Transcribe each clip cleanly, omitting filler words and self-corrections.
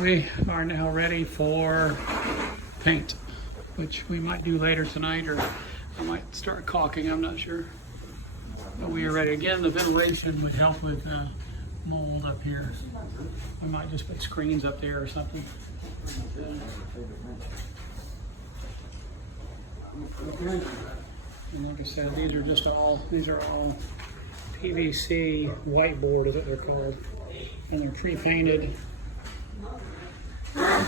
We are now ready for paint, which we might do later tonight, or I might start caulking, I'm not sure. But we are ready. Again, the ventilation would help with mold up here. We might just put screens up there or something. And like I said, these are all PVC whiteboard is what they're called. And they're pre-painted. They're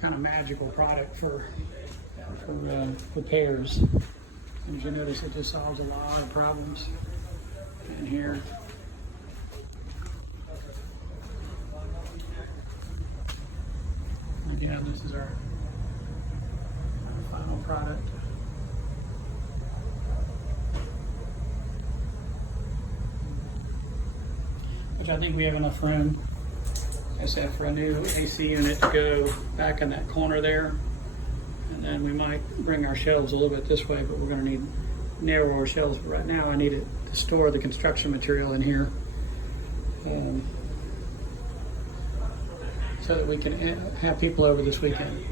kind of magical product for repairs. As you notice, it just solves a lot of problems in here. Again, this is our final product. Which I think we have enough room, like I said, for a new AC unit to go back in that corner there. And then we might bring our shelves a little bit this way, but we're going to need narrower shelves. But right now I need it to store the construction material in here. So that we can have people over this weekend.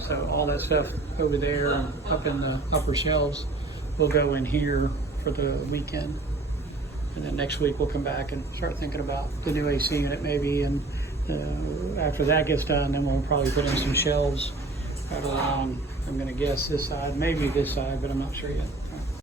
So all that stuff over there and up in the upper shelves will go in here for the weekend. And then next week we'll come back and start thinking about the new AC unit maybe. And after that gets done, then we'll probably put in some shelves right along. I'm going to guess this side, maybe this side, but I'm not sure yet.